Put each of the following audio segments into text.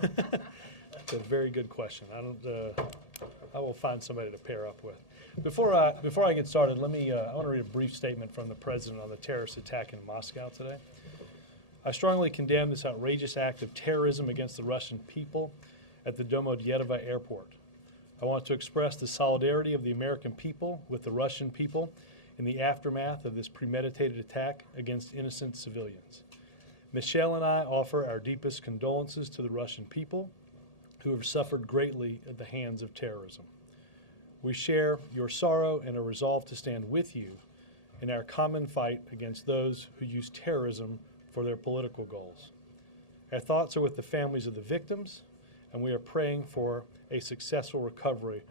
It's a very good question. I will find somebody to pair up with. Before I get started, I want to read a brief statement from the President on the terrorist attack in Moscow today. I strongly condemn this outrageous act of terrorism against the Russian people at the Domodedovo airport. I want to express the solidarity of the American people with the Russian people in the aftermath of this premeditated attack against innocent civilians. Michelle and I offer our deepest condolences to the Russian people who have suffered greatly at the hands of terrorism. We share your sorrow and are resolved to stand with you in our common fight against those who use terrorism for their political goals. Our thoughts are with the families of the victims, and we are praying for a successful recovery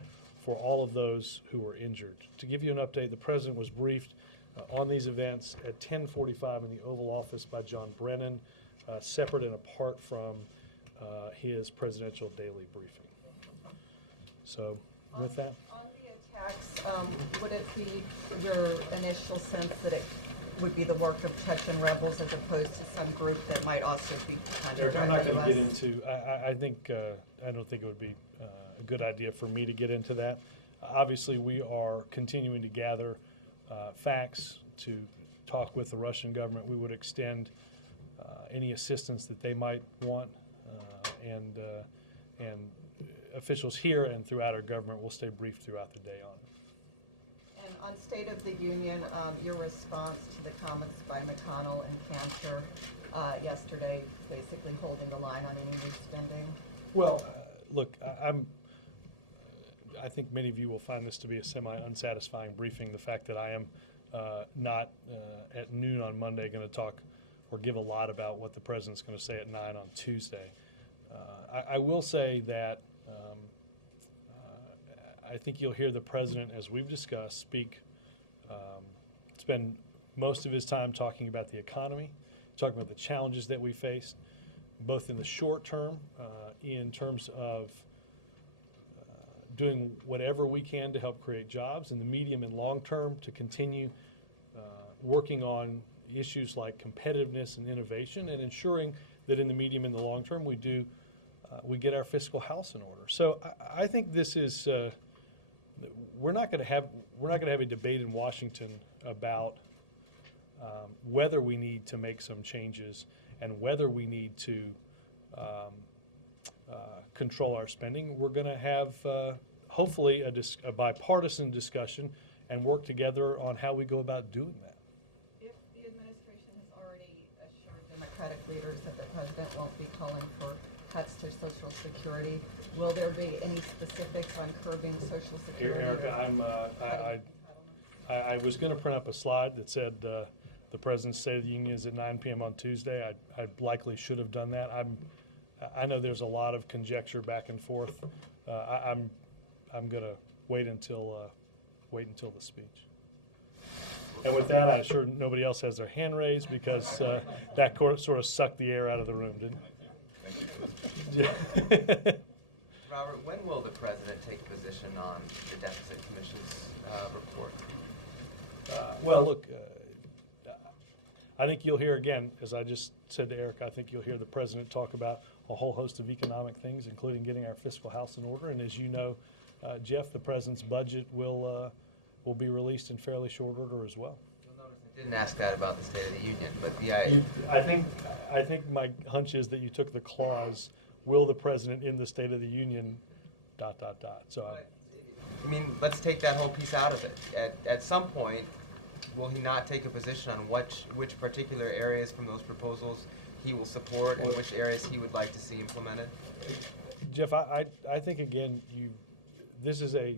for all of those who were injured. To give you an update, the President was briefed on these events at 10:45 in the Oval Office by John Brennan, separate and apart from his presidential daily briefing. So with that. On the attacks, would it be your initial sense that it would be the work of Chechen rebels as opposed to some group that might also be kind of I'm not going to get into, I don't think it would be a good idea for me to get into that. Obviously, we are continuing to gather facts to talk with the Russian government. We would extend any assistance that they might want, and officials here and throughout our government will stay briefed throughout the day on it. And on State of the Union, your response to the comments by McConnell and Cantor yesterday, basically holding the line on any new spending? Well, look, I think many of you will find this to be a semi-unsatisfying briefing. The fact that I am not at noon on Monday going to talk or give a lot about what the President's going to say at 9 on Tuesday. I will say that I think you'll hear the President, as we've discussed, spend most of his time talking about the economy, talking about the challenges that we face, both in the short term, in terms of doing whatever we can to help create jobs, in the medium and long term to continue working on issues like competitiveness and innovation, and ensuring that in the medium and the long term we get our fiscal house in order. So I think this is we're not going to have a debate in Washington about whether we need to make some changes and whether we need to control our spending. We're going to have hopefully a bipartisan discussion and work together on how we go about doing that. If the administration has already assured Democratic leaders that the President won't be calling for cuts to Social Security, will there be any specifics on curbing Social Security? Here, Erica, I was going to print up a slide that said the President's State of the Union is at 9 p.m. on Tuesday. I likely should have done that. I know there's a lot of conjecture back and forth. I'm going to wait until the speech. And with that, I'm sure nobody else has their hand raised because that sort of sucked the air out of the room, didn't it? Robert, when will the President take a position on the Deficit Commission's report? Well, look, I think you'll hear, again, as I just said to Eric, I think you'll hear the President talk about a whole host of economic things, including getting our fiscal house in order. And as you know, Jeff, the President's budget will be released in fairly short order as well. You'll notice I didn't ask that about the State of the Union, but I think my hunch is that you took the clause, will the President in the State of the Union, ... So I mean, let's take that whole piece out of it. At some point, will he not take a position on which particular areas from those proposals he will support and which areas he would like to see implemented? Jeff, I think, again, this is a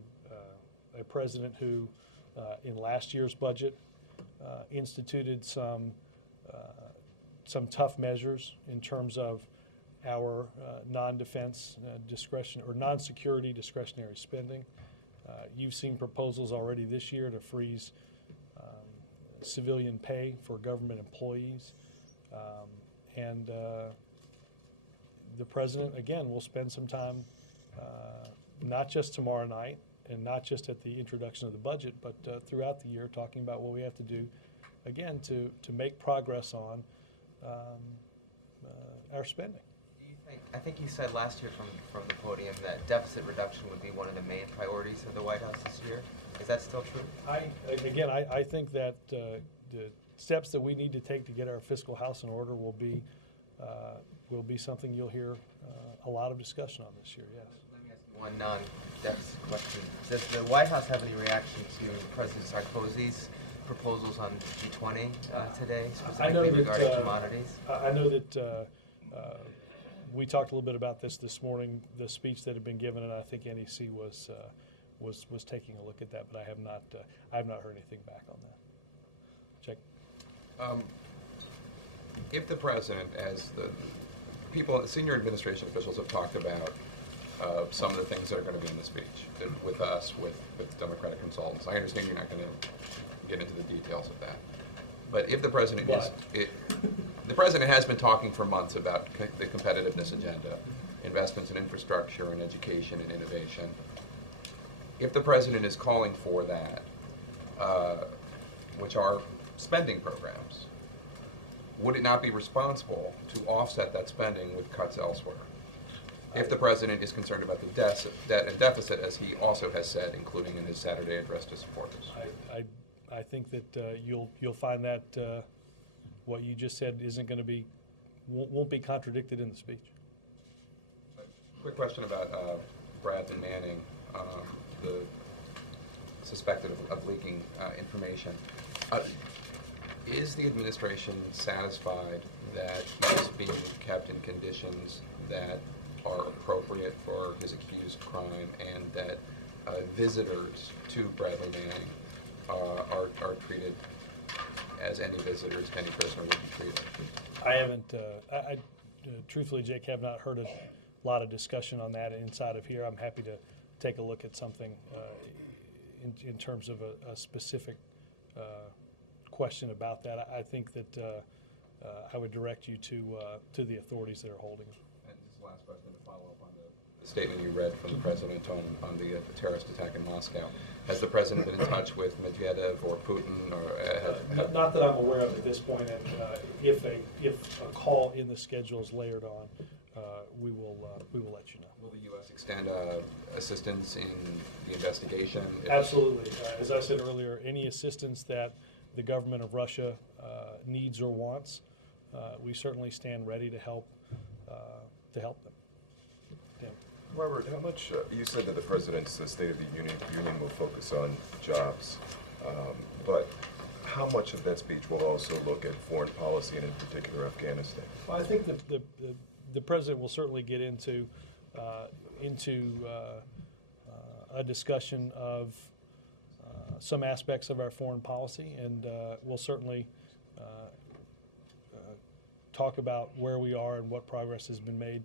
President who, in last year's budget, instituted some tough measures in terms of our non-defense discretion or non-security discretionary spending. You've seen proposals already this year to freeze civilian pay for government employees, and the President, again, will spend some time, not just tomorrow night and not just at the introduction of the budget, but throughout the year, talking about what we have to do, again, to make progress on our spending. Do you I think you said last year from the podium that deficit reduction would be one of the main priorities of the White House this year. Is that still true? I think that the steps that we need to take to get our fiscal house in order will be something you'll hear a lot of discussion on this year. Yes. Let me ask you one non-deficit question. Does the White House have any reaction to President Sarkozy's proposals on G20 today, specifically regarding commodities? I know that we talked a little bit about this morning, the speech that had been given, and I think NEC was taking a look at that, but I have not heard anything back on that. Check. If the president, as the people, senior administration officials have talked about some of the things that are going to be in the speech with us, with Democratic consultants. I understand you're not going to get into the details of that, but if the president the president has been talking for months about the competitiveness agenda, investments in infrastructure and education and innovation. If the president is calling for that, which are spending programs, would it not be responsible to offset that spending with cuts elsewhere? If the president is concerned about the debt and deficit, as he also has said, including in his Saturday address to supporters. I think that you'll find that what you just said won't be contradicted in the speech. Quick question about Bradley Manning, the suspected of leaking information. Is the administration satisfied that he is being kept in conditions that are appropriate for his accused crime, and that visitors to Bradley Manning are treated as any visitors, any prisoner would be treated? I haven't, truthfully, Jake, have not heard a lot of discussion on that inside of here. I'm happy to take a look at something in terms of a specific question about that. I think that I would direct you to the authorities that are holding it. And just last question to follow up on the statement you read from the president on the terrorist attack in Moscow. Has the president been in touch with Medvedev or Putin, or not that I'm aware of at this point? And if a call in the schedule is layered on, we will let you know. Will the U.S. extend assistance in the investigation? Absolutely. As I said earlier, any assistance that the government of Russia needs or wants, we certainly stand ready to help them. Yeah. Robert, how much, you said that the President's State of the Union will focus on jobs, but how much of that speech will also look at foreign policy and in particular Afghanistan? Well, I think the President will certainly get into a discussion of some aspects of our foreign policy, and we'll certainly talk about where we are and what progress has been made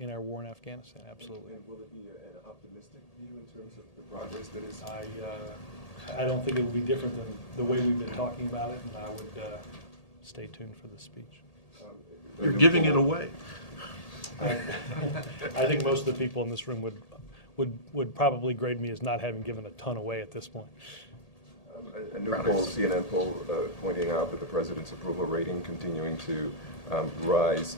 in our war in Afghanistan. Absolutely. And will it be an optimistic view in terms of the progress that is? I don't think it will be different than the way we've been talking about it, and I would stay tuned for the speech. You're giving it away. I think most of the people in this room would probably grade me as not having given a ton away at this point. A new poll, CNN poll, pointing out that the President's approval rating continuing to rise.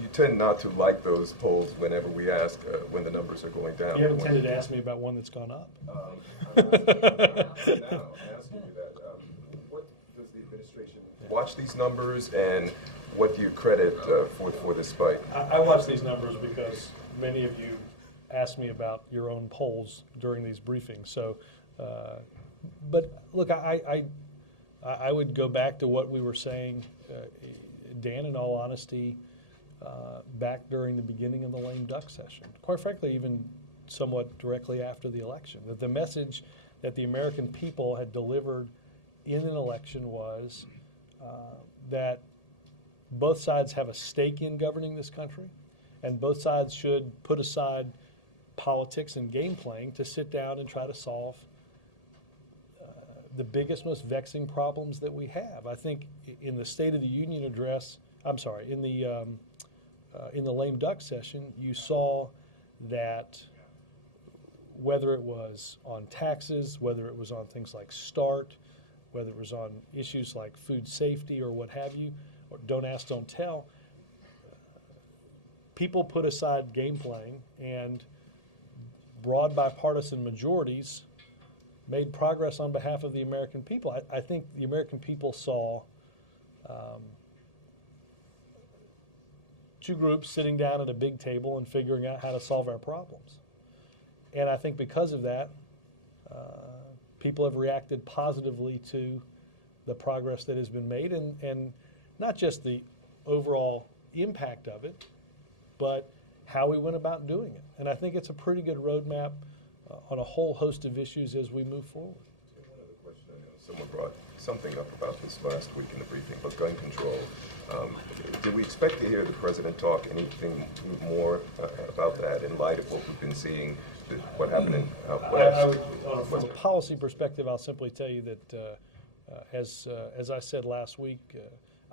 You tend not to like those polls whenever we ask when the numbers are going down. You haven't tended to ask me about one that's gone up. I'm asking you that. What does the administration watch these numbers, and what do you credit for this spike? I watch these numbers because many of you asked me about your own polls during these briefings. So, but look, I would go back to what we were saying, Dan, in all honesty, back during the beginning of the lame duck session. Quite frankly, even somewhat directly after the election, that the message that the American people had delivered in an election was that both sides have a stake in governing this country, and both sides should put aside politics and game playing to sit down and try to solve the biggest, most vexing problems that we have. I think in the State of the Union address, in the lame duck session, you saw that whether it was on taxes, whether it was on things like START, whether it was on issues like food safety or what have you, or don't ask, don't tell, people put aside game playing, and broad bipartisan majorities made progress on behalf of the American people. I think the American people saw two groups sitting down at a big table and figuring out how to solve our problems. And I think because of that, people have reacted positively to the progress that has been made, and not just the overall impact of it, but how we went about doing it. And I think it's a pretty good roadmap on a whole host of issues as we move forward. One other question, I know someone brought something up about this last week in the briefing, but gun control. Did we expect to hear the president talk anything more about that in light of what we've been seeing, what happened in out west? From a policy perspective, I'll simply tell you that as I said last week,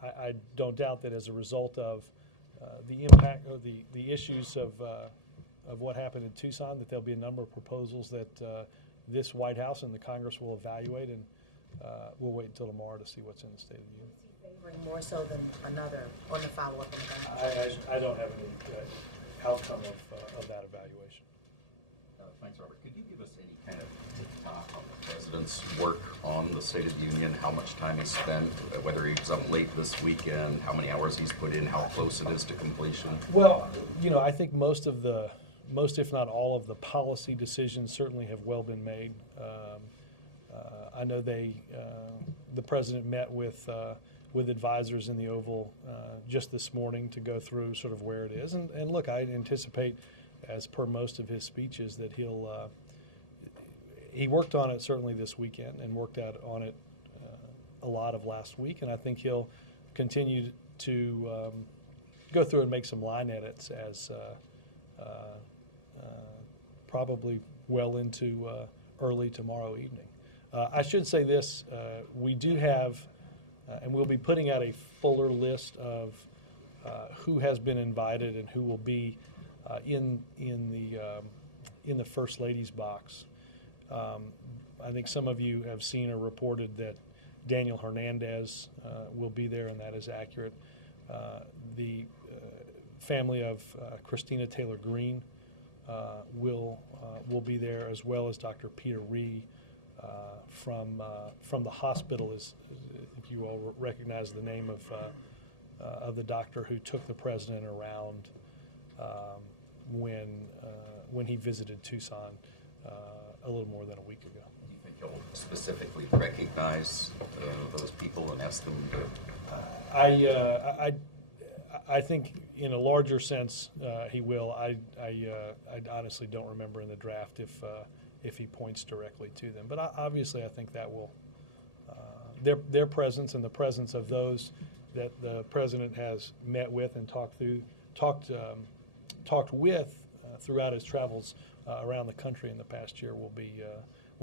I don't doubt that as a result of the impact of the issues of what happened in Tucson, that there'll be a number of proposals that this White House and the Congress will evaluate, and we'll wait until tomorrow to see what's in the State of the Union. Favoring more so than another on the follow-up on the gun? I don't have any outcome of that evaluation. Thanks, Robert. Could you give us any kind of tick-tock on the president's work on the State of the Union, how much time he spent, whether he was up late this weekend, how many hours he's put in, how close it is to completion? Well, I think most, if not all of the policy decisions certainly have well been made. I know the president met with advisors in the Oval just this morning to go through sort of where it is. And look, I anticipate, as per most of his speeches, that he worked on it certainly this weekend and worked out on it a lot of last week. And I think he'll continue to go through and make some line edits as probably well into early tomorrow evening. I should say this, we do have, and we'll be putting out a fuller list of who has been invited and who will be in the First Lady's box. I think some of you have seen or reported that Daniel Hernandez will be there, and that is accurate. The family of Christina Taylor Greene will be there, as well as Dr. Peter Ree from the hospital. I think you all recognize the name of the doctor who took the president around when he visited Tucson a little more than a week ago. Do you think he'll specifically recognize those people and ask them to? I think in a larger sense he will. I honestly don't remember in the draft if he points directly to them. But obviously I think that will their presence and the presence of those that the president has met with and talked with throughout his travels around the country in the past year will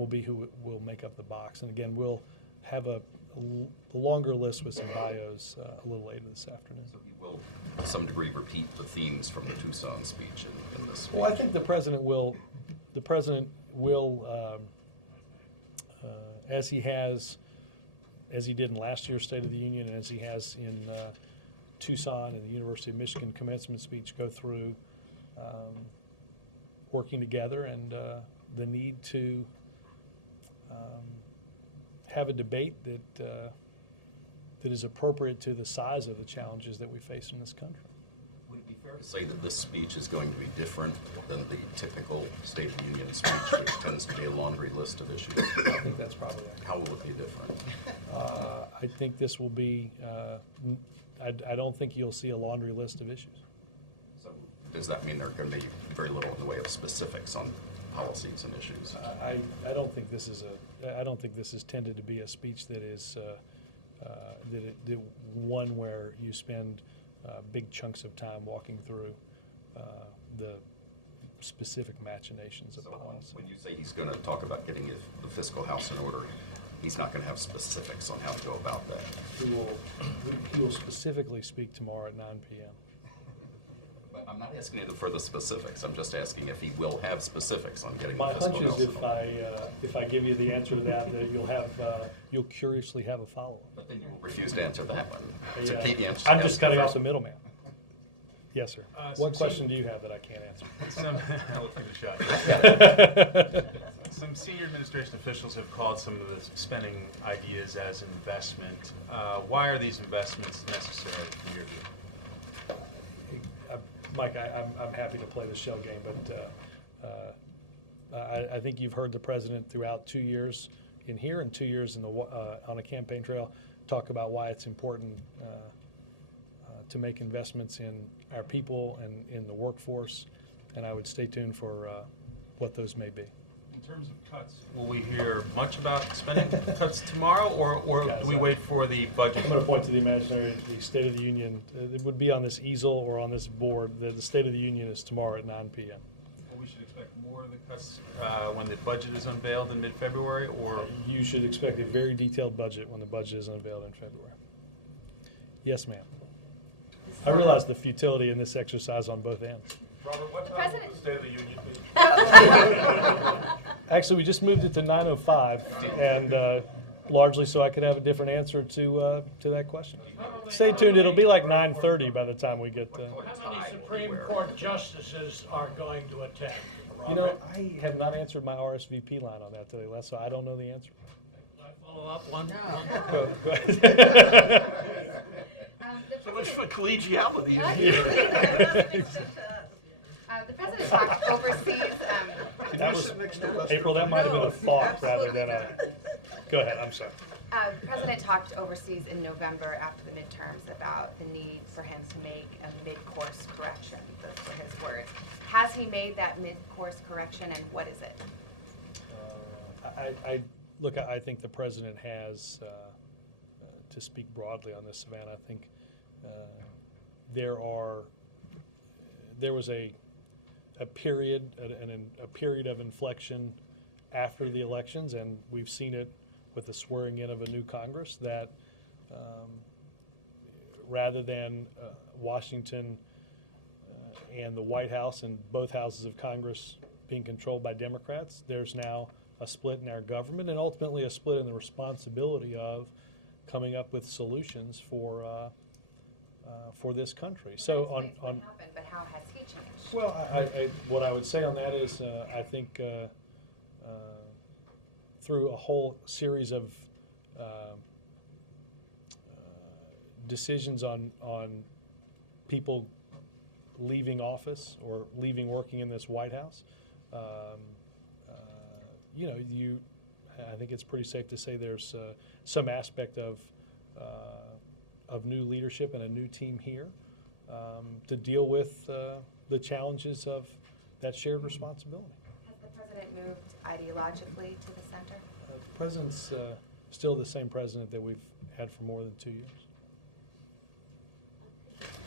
be who will make up the box. And again, we'll have a longer list with some bios a little later this afternoon. So he will, to some degree, repeat the themes from the Tucson speech in this speech? Well, I think the president will, as he did in last year's State of the Union, and as he has in Tucson and the University of Michigan commencement speech, go through working together and the need to have a debate that is appropriate to the size of the challenges that we face in this country. Would it be fair to say that this speech is going to be different than the typical State of the Union speech, which tends to be a laundry list of issues? I think that's probably accurate. How will it be different? I think this will be, I don't think you'll see a laundry list of issues. So does that mean there are going to be very little in the way of specifics on policies and issues? I don't think this is tended to be a speech that is one where you spend big chunks of time walking through the specific machinations of policy. When you say he's going to talk about getting the fiscal house in order, he's not going to have specifics on how to go about that? He will specifically speak tomorrow at 9 p.m. But I'm not asking you for the specifics. I'm just asking if he will have specifics on getting My the fiscal hunch house is in order. if I give you the answer to that you'll curiously have a follow-up. But then you will refuse to answer that one. I'm just cutting off the middleman. Yes, sir. Some What question do you have that I can't answer? I'll give it a shot. Some senior administration officials have called some of the spending ideas as investment. Why are these investments necessary in your view? Mike, I'm happy to play the shell game, but I think you've heard the president throughout 2 years in here and 2 years in the on a campaign trail talk about why it's important to make investments in our people and in the workforce, and I would stay tuned for what those may be. In terms of cuts, will we hear much about spending cuts tomorrow, or Guys, do we wait for the budget? I'm going to point to the State of the Union. It would be on this easel or on this board. The State of the Union is tomorrow at 9 p.m. Well, we should expect more of the cuts when the budget is unveiled in mid-February, or? You should expect a very detailed budget when the budget is unveiled in February. Yes, ma'am. I realize the futility in this exercise on both ends. Robert, what time will the State of the Union be? Actually, we just moved it to 9:05, and largely so I could have a different answer to that question. Stay tuned. It'll be like 9:30 by the time we get. How many Supreme Court justices are going to attend? You know, I have not answered my RSVP line on that today, Les, so I don't know the answer. Can I follow up one? Go ahead. So much for collegiality in here. The president talked overseas. That was, April, that might have been a thought rather than a. Go ahead, I'm sorry. The president talked overseas in November after the midterms about the need for him to make a mid-course correction, those were his words. Has he made that mid-course correction, and what is it? Look, I think the president has, to speak broadly on this, Savannah, I think there was a period of inflection after the elections, and we've seen it with the swearing in of a new Congress, that rather than Washington and the White House and both houses of Congress being controlled by Democrats, there's now a split in our government and ultimately a split in the responsibility of coming up with solutions for this country. So What happened, but how has he changed? well, what I would say on that is I think through a whole series of decisions on people leaving office or leaving working in this White House, I think it's pretty safe to say there's some aspect of new leadership and a new team here to deal with the challenges of that shared responsibility. Has the president moved ideologically to the center? The president's still the same president that we've had for more than 2 years.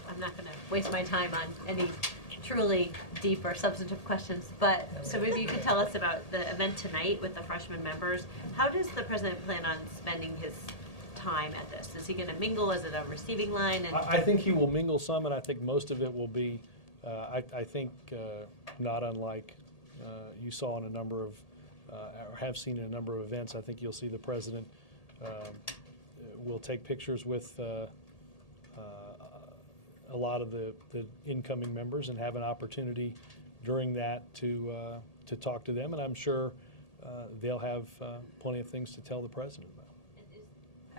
I'm not going to waste my time on any truly deep or substantive questions, but so maybe you could tell us about the event tonight with the freshman members. How does the president plan on spending his time at this? Is he going to mingle? Is it a receiving line? And I think he will mingle some, and I think most of it will be, I think, not unlike you saw in a number of, or have seen in a number of events. I think you'll see the president will take pictures with a lot of the incoming members and have an opportunity during that to talk to them, and I'm sure they'll have plenty of things to tell the president about.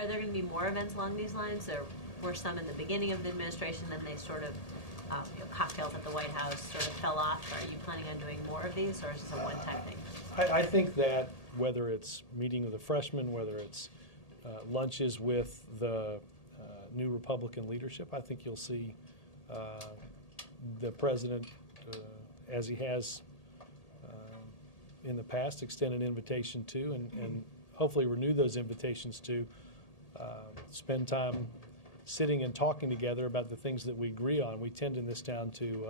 are there going to be more events along these lines? There were some in the beginning of the administration, then they sort of, cocktails at the White House sort of fell off. Are you planning on doing more of these, or is this a one-time thing? I think that whether it's meeting with the freshmen, whether it's lunches with the new Republican leadership, I think you'll see the president, as he has in the past, extend an invitation to and hopefully renew those invitations to spend time sitting and talking together about the things that we agree on. We tend in this town to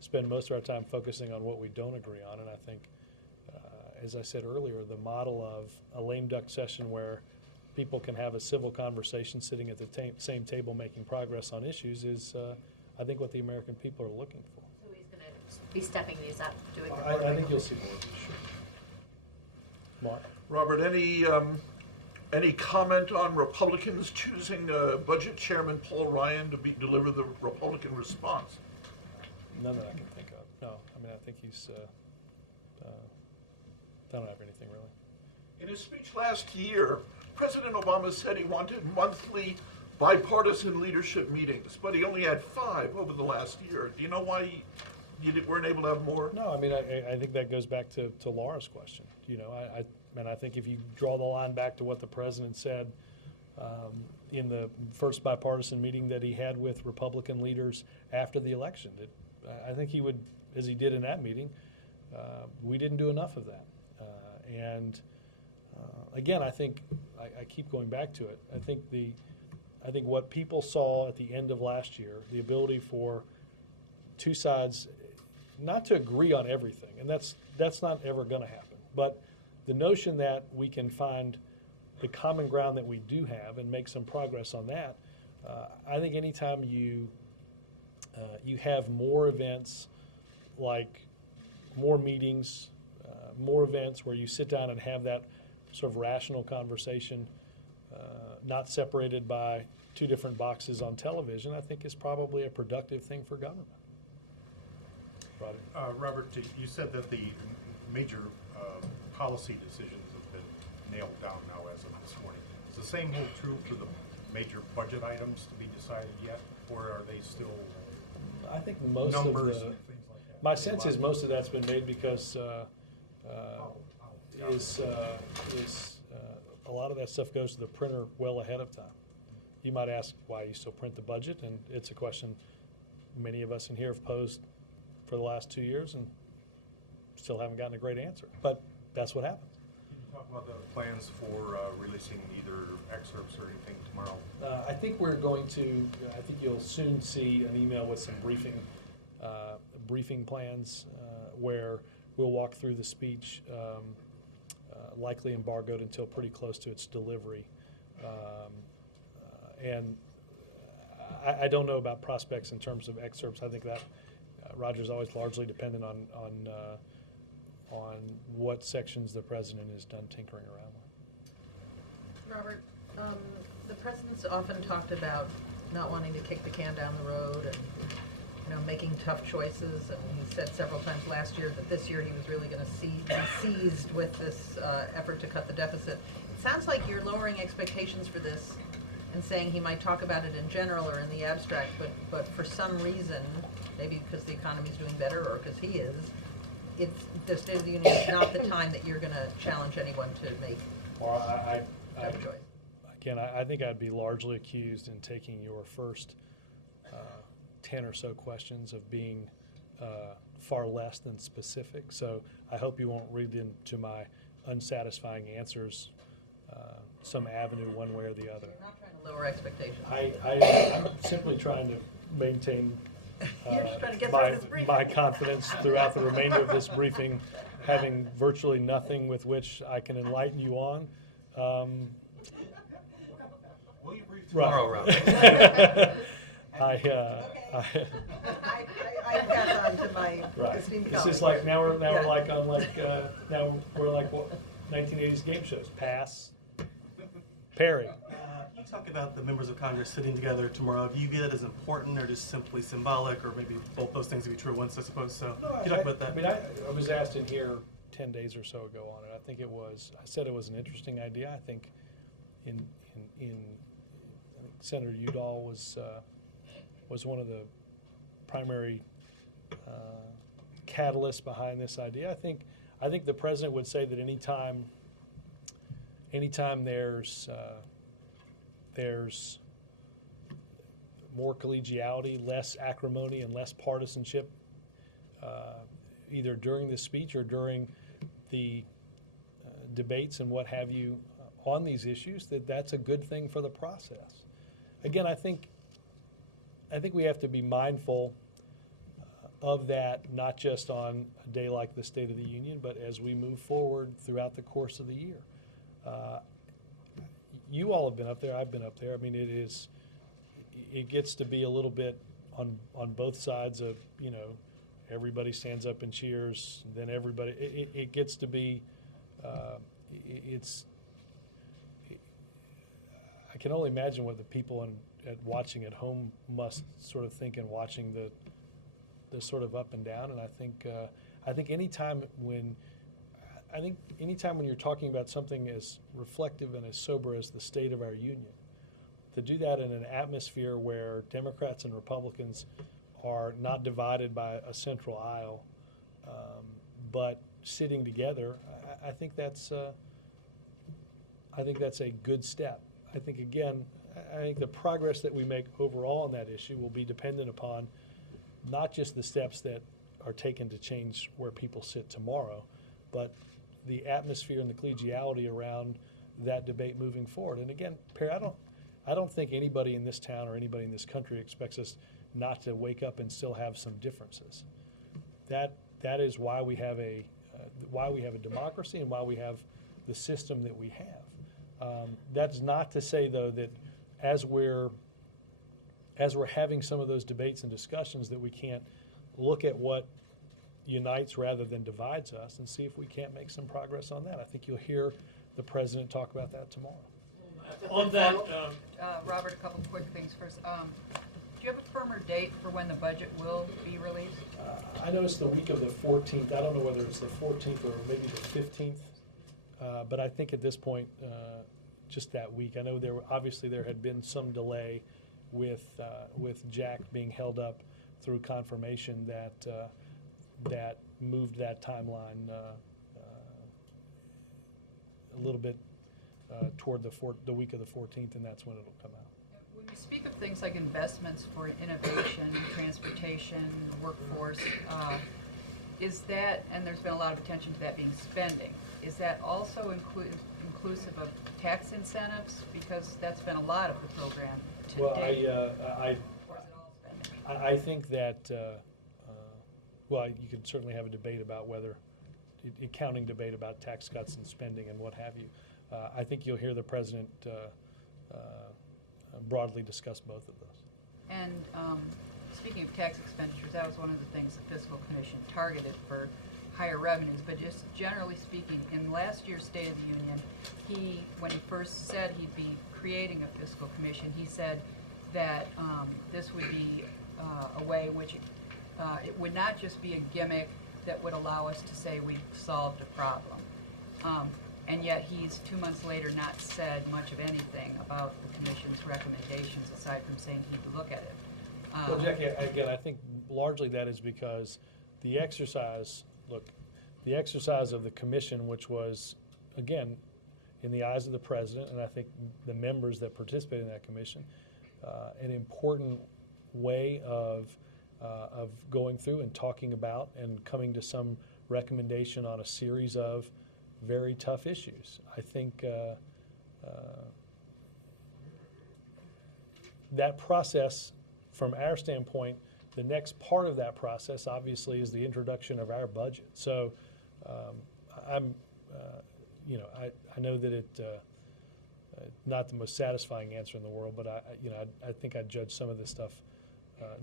spend most of our time focusing on what we don't agree on, and I think, as I said earlier, the model of a lame duck session where people can have a civil conversation sitting at the same table making progress on issues is, I think, what the American people are looking for. So he's going to be stepping these up, doing the I think you'll see more of these. Sure. Mark? Robert, any comment on Republicans choosing Budget Chairman Paul Ryan to deliver the Republican response? None that I can think of. No, I mean, I think he's, I don't have anything really. In his speech last year, President Obama said he wanted monthly bipartisan leadership meetings, but he only had 5 over the last year. Do you know why weren't able to have more? No, I mean, I think that goes back to Laura's question. You know, I think if you draw the line back to what the president said in the first bipartisan meeting that he had with Republican leaders after the election, I think he would, as he did in that meeting, we didn't do enough of that. Again, I think I keep going back to it. I think what people saw at the end of last year, the ability for two sides not to agree on everything, and that's not ever going to happen, but the notion that we can find the common ground that we do have and make some progress on that. I think anytime you have more events, like more meetings, more events where you sit down and have that sort of rational conversation, not separated by 2 different boxes on television, I think is probably a productive thing for government. Robert, you said that the major policy decisions have been nailed down now as of this morning. Is the same hold true for the major budget items to be decided yet, or are they still I think most numbers of the, and things like that? my sense is most of that's been made because a lot of that stuff goes to the printer well ahead of time. You might ask why you still print the budget, and it's a question many of us in here have posed for the last 2 years and still haven't gotten a great answer. But that's what happens. Can you talk about the plans for releasing either excerpts or anything tomorrow? I think we're going to, I think you'll soon see an email with some briefing plans where we'll walk through the speech, likely embargoed until pretty close to its delivery. And I don't know about prospects in terms of excerpts. I think that Roger's always largely dependent on what sections the president is done tinkering around with. Robert, the president's often talked about not wanting to kick the can down the road and, making tough choices. And he said several times last year that this year he was really going to be seized with this effort to cut the deficit. It sounds like you're lowering expectations for this and saying he might talk about it in general or in the abstract, but for some reason, maybe because the economy is doing better or because he is, the State of the Union is not the time that you're going to challenge anyone to make a choice. Again, I think I'd be largely accused in taking your first 10 or so questions of being far less than specific. So I hope you won't read into my unsatisfying answers some avenue one way or the other. You're not trying to lower expectations. I'm simply trying to maintain my confidence throughout the remainder of this briefing, having virtually nothing with which I can enlighten you on. Will you brief tomorrow, Robert? I pass on to my esteemed This colleague. is like now we're like on now we're like what 1980s game shows. Pass. Parry. Can you talk about the members of Congress sitting together tomorrow? Do you view that as important or just simply symbolic, or maybe both those things to be true at once, I suppose? So can you talk about that? I mean, I was asked in here 10 days or so ago on it. I think I said it was an interesting idea. I think I think Senator Udall was one of the primary catalysts behind this idea. I think the president would say that anytime there's more collegiality, less acrimony, and less partisanship, either during the speech or during the debates and what have you on these issues, that's a good thing for the process. Again, I think we have to be mindful of that, not just on a day like the State of the Union, but as we move forward throughout the course of the year. You all have been up there. I've been up there. I mean, it gets to be a little bit on both sides of, everybody stands up and cheers, then everybody. It gets to be. I can only imagine what the people watching at home must sort of think and watching the sort of up and down, and I think anytime when you're talking about something as reflective and as sober as the state of our union, to do that in an atmosphere where Democrats and Republicans are not divided by a central aisle, but sitting together, I think that's a good step. I think the progress that we make overall on that issue will be dependent upon not just the steps that are taken to change where people sit tomorrow, but the atmosphere and the collegiality around that debate moving forward. And again, Perry, I don't think anybody in this town or anybody in this country expects us not to wake up and still have some differences. That is why we have a democracy and why we have the system that we have. That's not to say, though, that as we're having some of those debates and discussions that we can't look at what unites rather than divides us and see if we can't make some progress on that. I think you'll hear the president talk about that tomorrow. On that, Robert, a couple of quick things first. Do you have a firmer date for when the budget will be released? I know it's the week of the 14th. I don't know whether it's the 14th or maybe the 15th, but I think at this point, just that week. I know obviously there had been some delay with Jack being held up through confirmation that moved that timeline a little bit toward the week of the 14th, and that's when it'll come out. When we speak of things like investments for innovation, transportation, workforce, is that, and there's been a lot of attention to that being spending, is that also inclusive of tax incentives? Because that's been a lot of the program to date. Or is it all spending? I think that, well, you could certainly have a debate about whether, accounting debate about tax cuts and spending and what have you. I think you'll hear the president broadly discuss both of those. And speaking of tax expenditures, that was one of the things the Fiscal Commission targeted for higher revenues. But just generally speaking, in last year's State of the Union, when he first said he'd be creating a fiscal commission, he said that this would be a way in which it would not just be a gimmick that would allow us to say we've solved a problem. And yet he's 2 months later not said much of anything about the Commission's recommendations aside from saying he'd look at it. Well, Jackie, again, I think largely that is because the exercise of the Commission, which was, again, in the eyes of the President, and I think the members that participate in that Commission, an important way of going through and talking about and coming to some recommendation on a series of very tough issues. I think that process, from our standpoint, the next part of that process, obviously, is the introduction of our budget. So, I know that it's not the most satisfying answer in the world, but I think I'd judge some of this stuff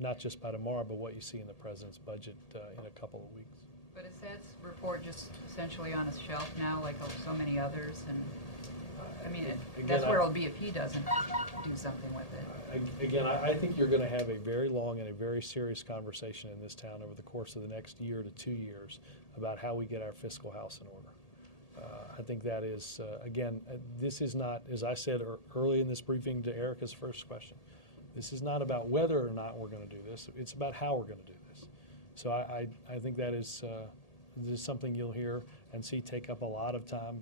not just by tomorrow, but what you see in the president's budget in a couple of weeks. But is that report just essentially on his shelf now, like so many others? And I mean, that's where it'll be if he doesn't do something with it. Again, I think you're going to have a very long and a very serious conversation in this town over the course of the next year to 2 years about how we get our fiscal house in order. I think that is, again, this is not, as I said early in this briefing to Erica's first question, this is not about whether or not we're going to do this. It's about how we're going to do this. So I think that is something you'll hear and see take up a lot of time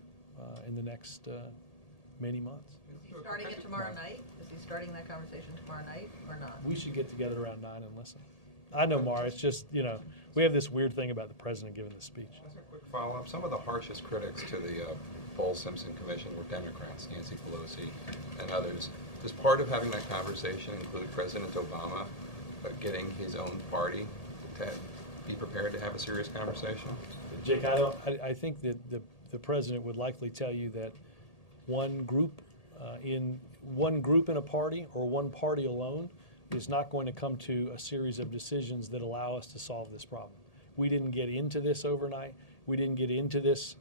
in the next many months. Is he starting it tomorrow night? Is he starting that conversation tomorrow night or not? We should get together around 9 and listen. I know, Mara, it's just, we have this weird thing about the president giving the speech. Just a quick follow-up. Some of the harshest critics to the Bowles-Simpson Commission were Democrats, Nancy Pelosi and others. Does part of having that conversation include President Obama getting his own party to be prepared to have a serious conversation? Jake, I think that the president would likely tell you that one group in a party or one party alone is not going to come to a series of decisions that allow us to solve this problem. We didn't get into this overnight. We didn't get into this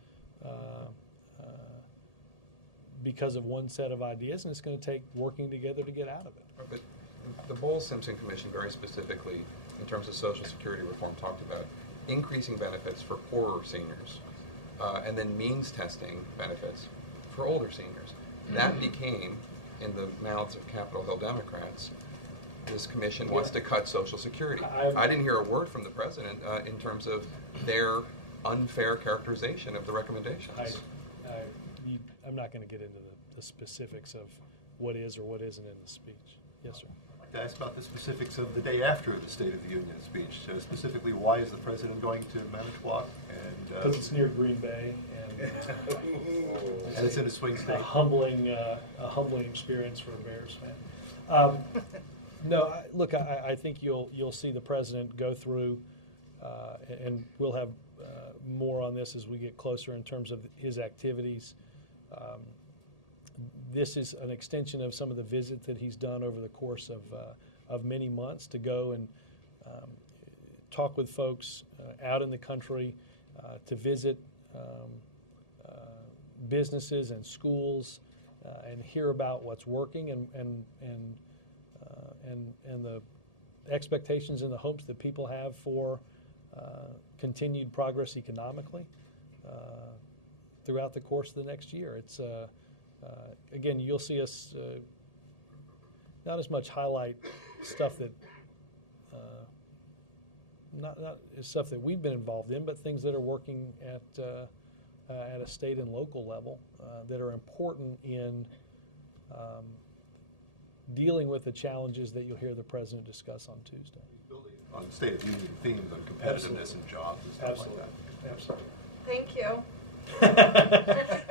because of one set of ideas, and it's going to take working together to get out of it. But the Bowles-Simpson Commission very specifically, in terms of Social Security reform, talked about increasing benefits for poorer seniors, and then means testing benefits for older seniors. That became, in the mouths of Capitol Hill Democrats, this commission wants to cut Social Security. I didn't hear a word from the president in terms of their unfair characterization of the recommendations. I'm not going to get into the specifics of what is or what isn't in the speech. Yes, sir. I'd like to ask about the specifics of the day after the State of the Union speech. So specifically, why is the president going to Manitowoc? Because it's near Green Bay, and and it's in a swing state. A humbling experience for a Bears fan. No, look, I think you'll see the president go through, and we'll have more on this as we get closer in terms of his activities. This is an extension of some of the visits that he's done over the course of many months to go and talk with folks out in the country, to visit businesses and schools, and hear about what's working and the expectations and the hopes that people have for continued progress economically throughout the course of the next year. It's again, you'll see us not as much highlight stuff that not stuff that we've been involved in, but things that are working at a state and local level that are important in dealing with the challenges that you'll hear the president discuss on Tuesday. On the State of the Union themes on competitiveness and jobs and stuff like that. Absolutely. Thank you.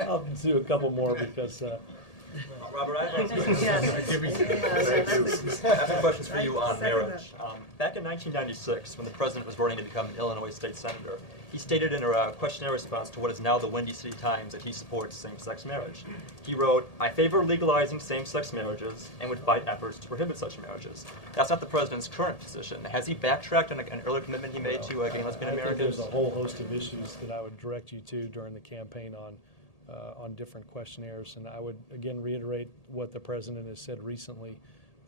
I'll do a couple more because. Robert, I have some questions for you on marriage. Back in 1996, when the president was running to become an Illinois state senator, he stated in a questionnaire response to what is now the Windy City Times that he supports same-sex marriage. He wrote, "I favor legalizing same-sex marriages and would fight efforts to prohibit such marriages." That's not the president's current position. Has he backtracked on an earlier commitment he made to gay and lesbian marriages? There's a whole host of issues that I would direct you to during the campaign on different questionnaires, and I would again reiterate what the president has said recently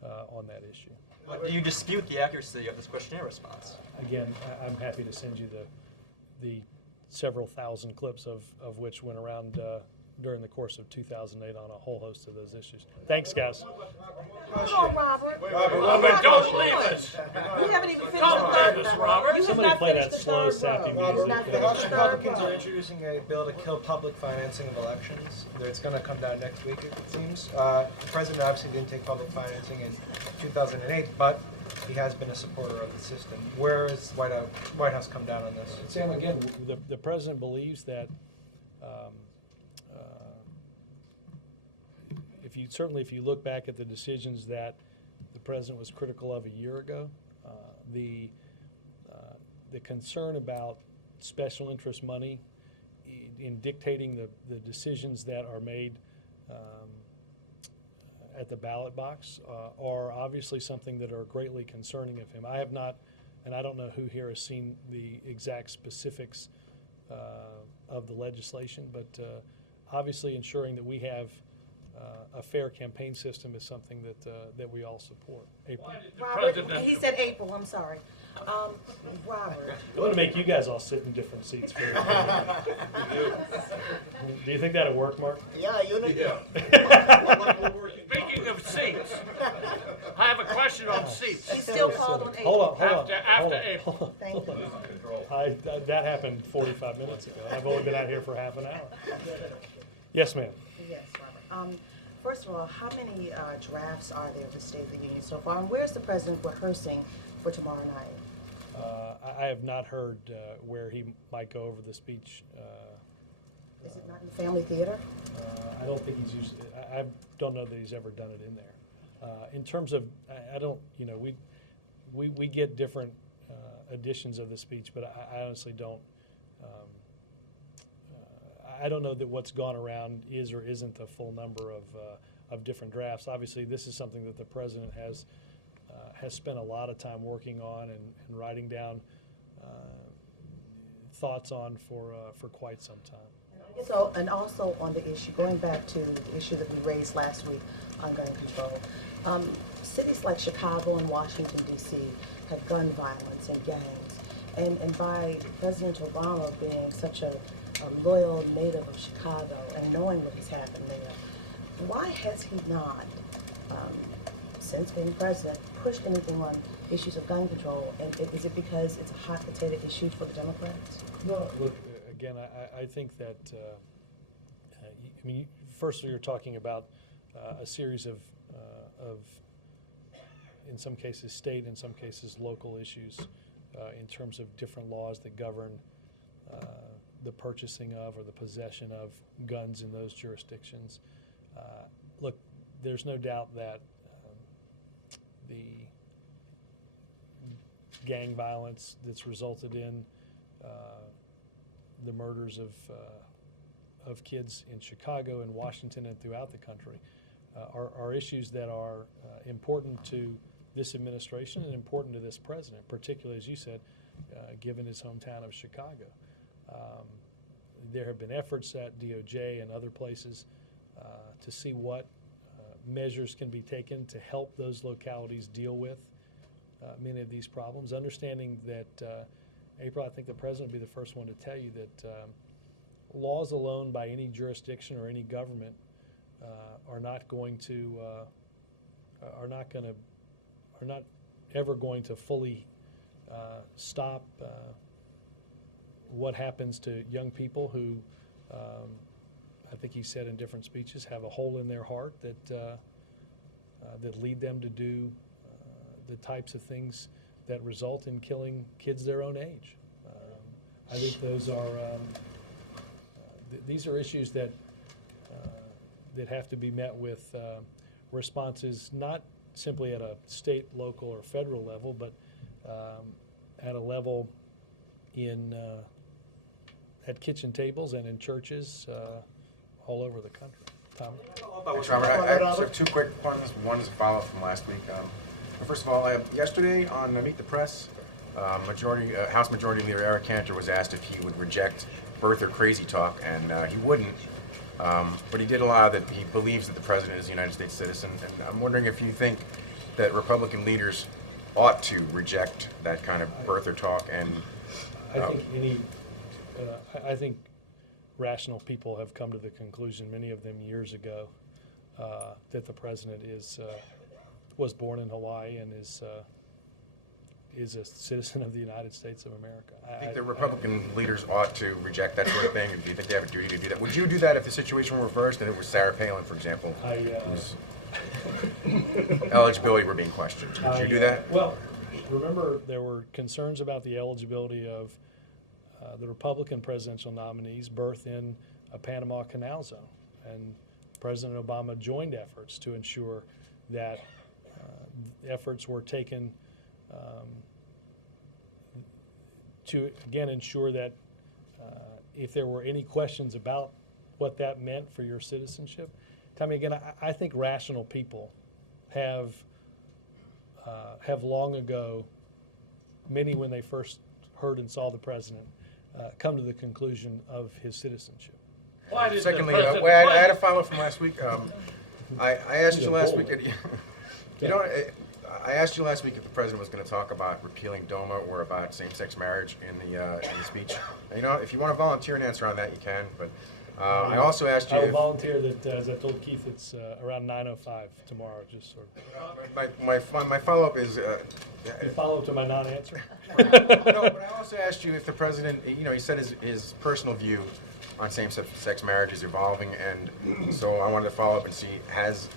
on that issue. But do you dispute the accuracy of this questionnaire response? Again, I'm happy to send you the several thousand clips of which went around during the course of 2008 on a whole host of those issues. Thanks, guys. Oh, Robert. Robert, don't leave us. You haven't even finished Don't the third leave us, row. Robert. You have Somebody not play finished that the slow, third sappy row. music. Not The finished House the third Republicans row. are introducing a bill to kill public financing of elections. It's going to come down next week, it seems. The president obviously didn't take public financing in 2008, but he has been a supporter of the system. Where is White House come down on this? Sam, again, the president believes that if you look back at the decisions that the president was critical of a year ago, the concern about special interest money in dictating the decisions that are made at the ballot box are obviously something that are greatly concerning of him. I have not, and I don't know who here has seen the exact specifics of the legislation, but obviously ensuring that we have a fair campaign system is something that we all support. April? Robert, he said April, I'm sorry. Robert. I'm going to make you guys all sit in different seats. Do you think that'll work, Mark? Yeah, unity. Speaking of seats, I have a question on seats. He's still called on April. Hold on. After April. Thank you. That happened 45 minutes ago. I've only been out here for half an hour. Yes, ma'am. Yes, Robert. First of all, how many drafts are there of the State of the Union so far? And where's the president rehearsing for tomorrow night? I have not heard where he might go over the speech. Is it not in the Family Theater? I don't think he's used. I don't know that he's ever done it in there. In terms of, I don't. We get different editions of the speech, but I honestly don't. I don't know that what's gone around is or isn't the full number of different drafts. Obviously, this is something that the president has spent a lot of time working on and writing down thoughts on for quite some time. So, and also on the issue, going back to the issue that we raised last week on gun control, cities like Chicago and Washington, D.C. have gun violence and gangs. And by President Obama being such a loyal native of Chicago and knowing what has happened there, why has he not, since being president, pushed anything on issues of gun control? And is it because it's a hot potato issue for the Democrats? No, look, again, I think that, I mean, first you're talking about a series of, in some cases, state, in some cases, local issues in terms of different laws that govern the purchasing of or the possession of guns in those jurisdictions. Look, there's no doubt that the gang violence that's resulted in the murders of kids in Chicago and Washington and throughout the country are issues that are important to this administration and important to this president, particularly, as you said, given his hometown of Chicago. There have been efforts at DOJ and other places to see what measures can be taken to help those localities deal with many of these problems, understanding that, April, I think the president will be the first one to tell you that laws alone by any jurisdiction or any government are not ever going to fully stop what happens to young people who, I think he said in different speeches, have a hole in their heart that lead them to do the types of things that result in killing kids their own age. I think those are these are issues that that have to be met with responses not simply at a state, local, or federal level, but at a level in at kitchen tables and in churches all over the country. Tom? Thanks, Robert. I have two quick ones. One is a follow-up from last week. First of all, yesterday on Meet the Press, House Majority Leader Eric Cantor was asked if he would reject birth or crazy talk, and he wouldn't. But he did allow that he believes that the president is a United States citizen. And I'm wondering if you think that Republican leaders ought to reject that kind of birther talk. And I think rational people have come to the conclusion, many of them years ago, that the president was born in Hawaii and is a citizen of the United States of America. I think the Republican leaders ought to reject that sort of thing. Do you think they have a duty to do that? Would you do that if the situation were reversed and it was Sarah Palin, for example, whose eligibility were being questioned? Would you do that? Well, remember there were concerns about the eligibility of the Republican presidential nominees' birth in a Panama Canal zone, and President Obama joined efforts to ensure that efforts were taken to, again, ensure that if there were any questions about what that meant for your citizenship. Tommy, again, I think rational people have long ago, many when they first heard and saw the president, come to the conclusion of his citizenship. Secondly, I had a follow-up from last week. I asked you last week. I asked you last week if the president was going to talk about repealing DOMA or about same-sex marriage in the speech. And, if you want to volunteer an answer on that, you can. But I also asked you. I will volunteer that, as I told Keith, it's around 9:05 tomorrow. Just sort of. My follow-up is. You follow to my non-answer. No, but I also asked you if the president. He said his personal view on same-sex marriage is evolving, and so I wanted to follow up and see has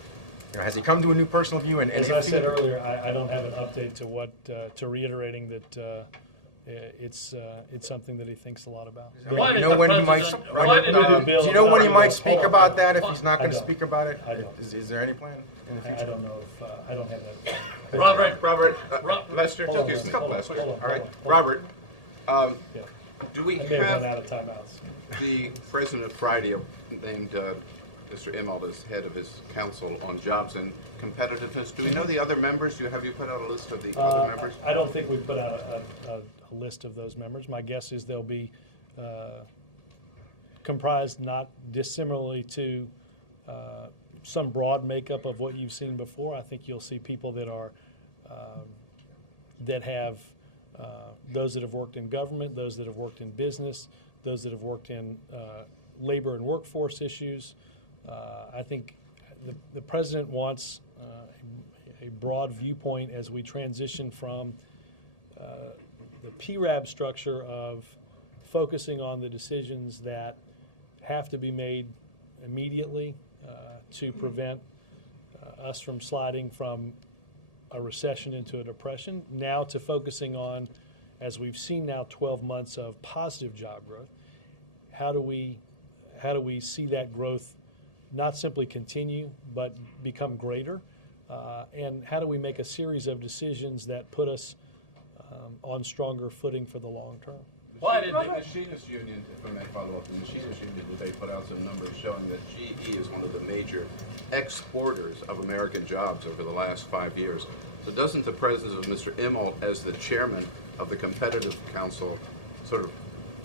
he come to a new personal view? And as I said earlier, I don't have an update to what to reiterating that it's something that he thinks a lot about. Do you know when he might speak about that? If he's not going to speak about it, is there any plan in the future? I don't know if I don't have that. Robert, Lester, Hold on, just a hold couple on, Lester. hold on, All right, hold on. Robert. Do we I may have have run out of timeouts. the president Friday named Mr. Immelt as head of his council on jobs and competitiveness? Do we know the other members? Have you put out a list of the other members? I don't think we've put out a list of those members. My guess is there'll be comprised not dissimilarly to some broad makeup of what you've seen before. I think you'll see people that are that have those that have worked in government, those that have worked in business, those that have worked in labor and workforce issues. I think the president wants a broad viewpoint as we transition from the PRAB structure of focusing on the decisions that have to be made immediately to prevent us from sliding from a recession into a depression, now to focusing on, as we've seen now 12 months of positive job growth, how do we see that growth not simply continue but become greater, and how do we make a series of decisions that put us on stronger footing for the long term? Why did the Machinists Union, if I may follow up, the Machinists Union today put out some numbers showing that GE is one of the major exporters of American jobs over the last 5 years. So doesn't the presence of Mr. Immelt as the chairman of the Competitive Council sort of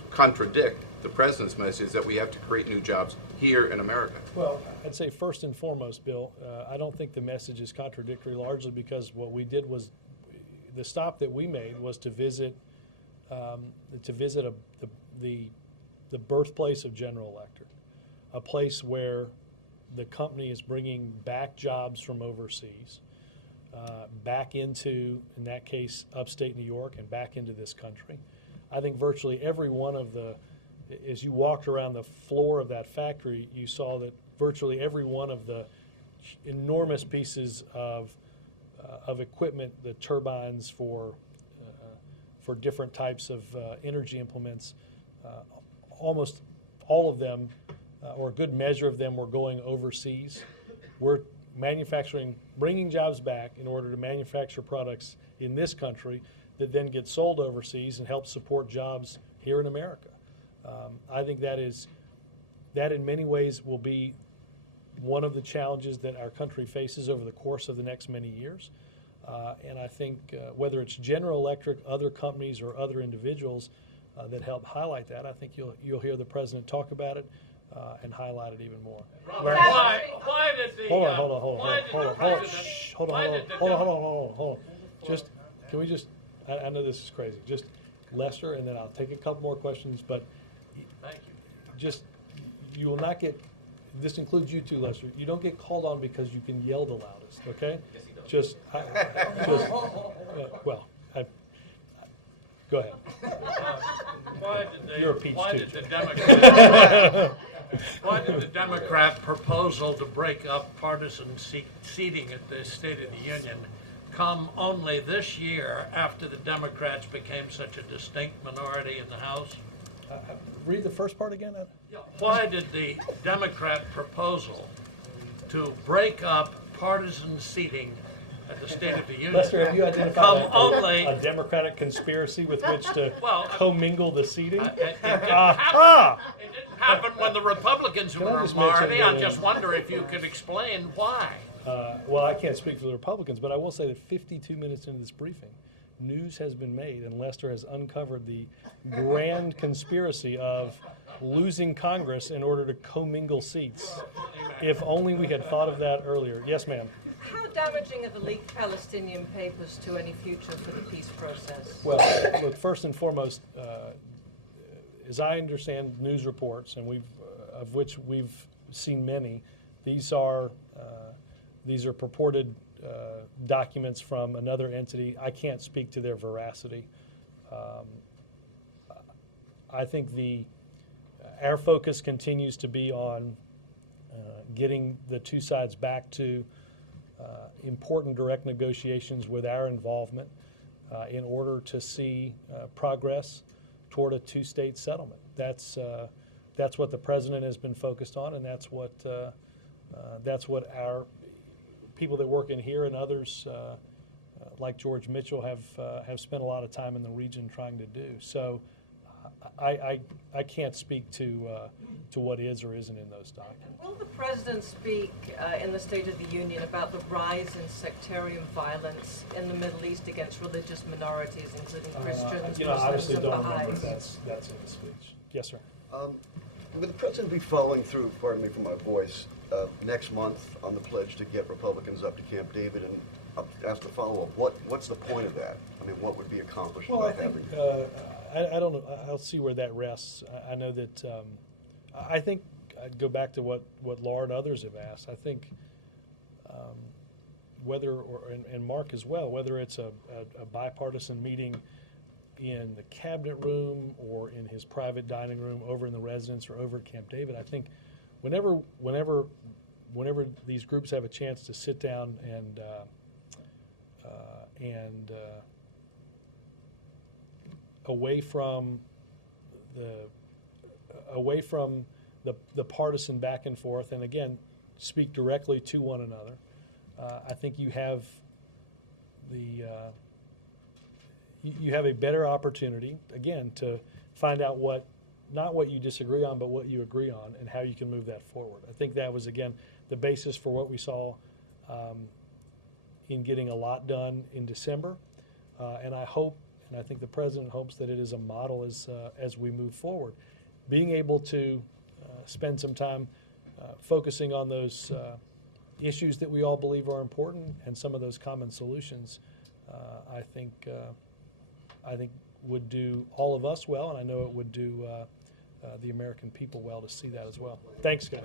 contradict the president's message that we have to create new jobs here in America? Well, I'd say first and foremost, Bill, I don't think the message is contradictory, largely because what we did was, the stop that we made was to visit the birthplace of General Electric, a place where the company is bringing back jobs from overseas, back into, in that case, upstate New York, and back into this country. I think virtually every one of the, as you walked around the floor of that factory, you saw that virtually every one of the enormous pieces of equipment, the turbines for different types of energy implements, almost all of them, or a good measure of them, were going overseas. We're manufacturing, bringing jobs back in order to manufacture products in this country that then get sold overseas and help support jobs here in America. I think that in many ways will be one of the challenges that our country faces over the course of the next many years. And I think whether it's General Electric, other companies, or other individuals that help highlight that, I think you'll hear the president talk about it and highlight it even more. Why did the Hold on. Just, can we just, I know this is crazy. Just Lester, and then I'll take a couple more questions, but Thank you. just, you will not get, this includes you too, Lester. You don't get called on because you can yell the loudest, okay? Yes, he does. Go ahead. You're a peach why teacher. did the Democrat proposal to break up partisan seating at the State of the Union come only this year after the Democrats became such a distinct minority in the House? Read the first part again. Why did the Democrat proposal to break up partisan seating at the State of the Union Lester, have you identified only a Democratic conspiracy with which to commingle the seating? It didn't happen when the Republicans Can I were a just mention minority. that I just wonder if you could explain why. Well, I can't speak for the Republicans, but I will say that 52 minutes into this briefing, news has been made, and Lester has uncovered the grand conspiracy of losing Congress in order to commingle seats. If only we had thought of that earlier. Yes, ma'am. How damaging are the leaked Palestinian papers to any future for the peace process? Well, look, first and foremost, as I understand news reports, and of which we've seen many, these are purported documents from another entity. I can't speak to their veracity. I think our focus continues to be on getting the two sides back to important direct negotiations with our involvement in order to see progress toward a two-state settlement. That's what the president has been focused on, and that's what our people that work in here and others like George Mitchell have spent a lot of time in the region trying to do. So I can't speak to what is or isn't in those documents. Will the president speak in the State of the Union about the rise in sectarian violence in the Middle East against religious minorities, including Christians, I obviously Muslims, don't and remember if Baha'is? that's in the speech. Yes, sir. Will the president be following through, pardon me for my voice, next month on the pledge to get Republicans up to Camp David? And I'll ask the follow-up, what's the point of that? I mean, what would be accomplished Well, by I think, having? I don't know, I'll see where that rests. I know that, I think I'd go back to what Laura and others have asked. I think whether, and Mark as well, whether it's a bipartisan meeting in the cabinet room or in his private dining room over in the residence or over at Camp David, I think whenever these groups have a chance to sit down and away from the partisan back and forth, and again, speak directly to one another, I think you have you have a better opportunity, again, to find out not what you disagree on, but what you agree on and how you can move that forward. I think that was, again, the basis for what we saw in getting a lot done in December. And I hope, and I think the president hopes, that it is a model as we move forward. Being able to spend some time focusing on those issues that we all believe are important and some of those common solutions, I think would do all of us well, and I know it would do the American people well to see that as well. Thanks, guys.